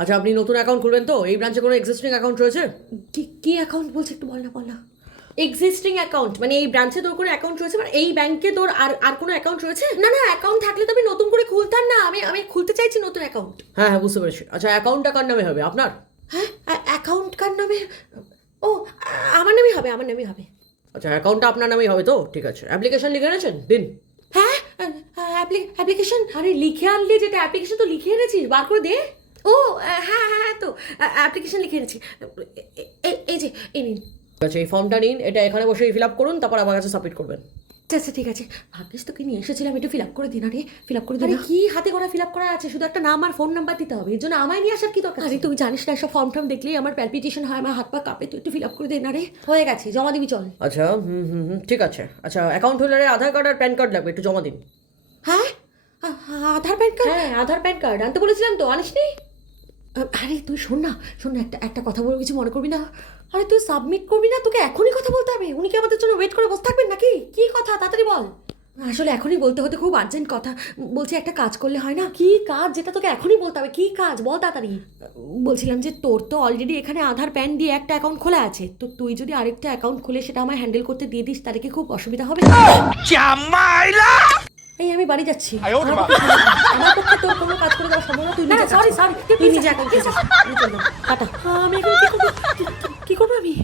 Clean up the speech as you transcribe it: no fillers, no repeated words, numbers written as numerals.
আচ্ছা, আপনি নতুন অ্যাকাউন্ট খুলবেন তো? এই ব্রাঞ্চে কোনো এক্সিস্টিং অ্যাকাউন্ট রয়েছে? কি অ্যাকাউন্ট বলছে একটু বল না। এক্সিস্টিং অ্যাকাউন্ট মানে এই ব্রাঞ্চে তোর কোনো অ্যাকাউন্ট রয়েছে, মানে এই ব্যাংকে তোর আর কোনো অ্যাকাউন্ট রয়েছে? না অ্যাকাউন্ট থাকলে তো আমি নতুন করে খুলতাম না। আমি খুলতে চাইছি নতুন অ্যাকাউন্ট। হ্যাঁ, বুঝতে পেরেছি। আচ্ছা, অ্যাকাউন্টটা কার নামে হবে? আপনার? হ্যাঁ, অ্যাকাউন্ট কার নামে? ও, আমার নামই হবে। আচ্ছা, অ্যাকাউন্টটা আপনার নামেই হবে তো? ঠিক আছে। অ্যাপ্লিকেশন লিখে এনেছেন? দিন। হ্যাঁ, অ্যাপ্লিকেশন। আরে লিখে আনলি যেটা, অ্যাপ্লিকেশন তো লিখে এনেছিস, বার করে দে। ও হ্যাঁ তো অ্যাপ্লিকেশন লিখে এনেছি। এই যে এই নিন। ঠিক আছে, এই ফর্মটা নিন, এটা এখানে বসেই ফিল আপ করুন, তারপর আমার কাছে সাবমিট করবেন। আচ্ছা ঠিক আছে। ভাগ্যিস তোকে নিয়ে এসেছিলাম, একটু ফিল আপ করে দিন। ফিল আপ করে দিন। কি হাতে করা ফিল আপ করা আছে? শুধু একটা নাম আর ফোন নাম্বার দিতে হবে, এর জন্য আমায় নিয়ে আসার কি দরকার? আরে তুমি জানিস না, সব ফর্ম দেখলেই আমার প্যালপিটেশন হয়, আমার হাত পা কাঁপে। তুই একটু ফিল আপ করে দে না রে। হয়ে গেছে, জমা দিবি চল। আচ্ছা, ঠিক আছে। আচ্ছা, অ্যাকাউন্ট হোল্ডারে আধার কার্ড আর প্যান কার্ড লাগবে, একটু জমা দিন। হ্যাঁ, আধার প্যান কার্ড? হ্যাঁ, আধার প্যান কার্ড আনতে বলেছিলাম তো, আনিসনি? আরে তুই শোন না, একটা কথা বলবো, কিছু মনে করবি না? আরে তুই সাবমিট করবি না? তোকে এখনই কথা বলতে হবে। উনি কি আমাদের জন্য ওয়েট করে বসে থাকবেন নাকি? কি কথা, তাড়াতাড়ি বল। আসলে এখনই বলতে হতে খুব আর্জেন্ট কথা। বলছি একটা কাজ করলে হয় না? কি কাজ? যেটা তোকে এখনই বলতে হবে। কি কাজ বল তাড়াতাড়ি। বলছিলাম যে তোর তো অলরেডি এখানে আধার প্যান দিয়ে একটা অ্যাকাউন্ট খোলা আছে, তো তুই যদি আরেকটা অ্যাকাউন্ট খুলে সেটা আমায় হ্যান্ডেল করতে দিয়ে দিস, তাহলে কি খুব অসুবিধা হবে? এই আমি বাড়ি যাচ্ছি। আমার পক্ষে তোর কোনো কাজ করে দেওয়া সম্ভব না। তুই নিজে সরি তুই নিজে অ্যাকাউন্ট টাটা। আমি এখন কি করবো আমি?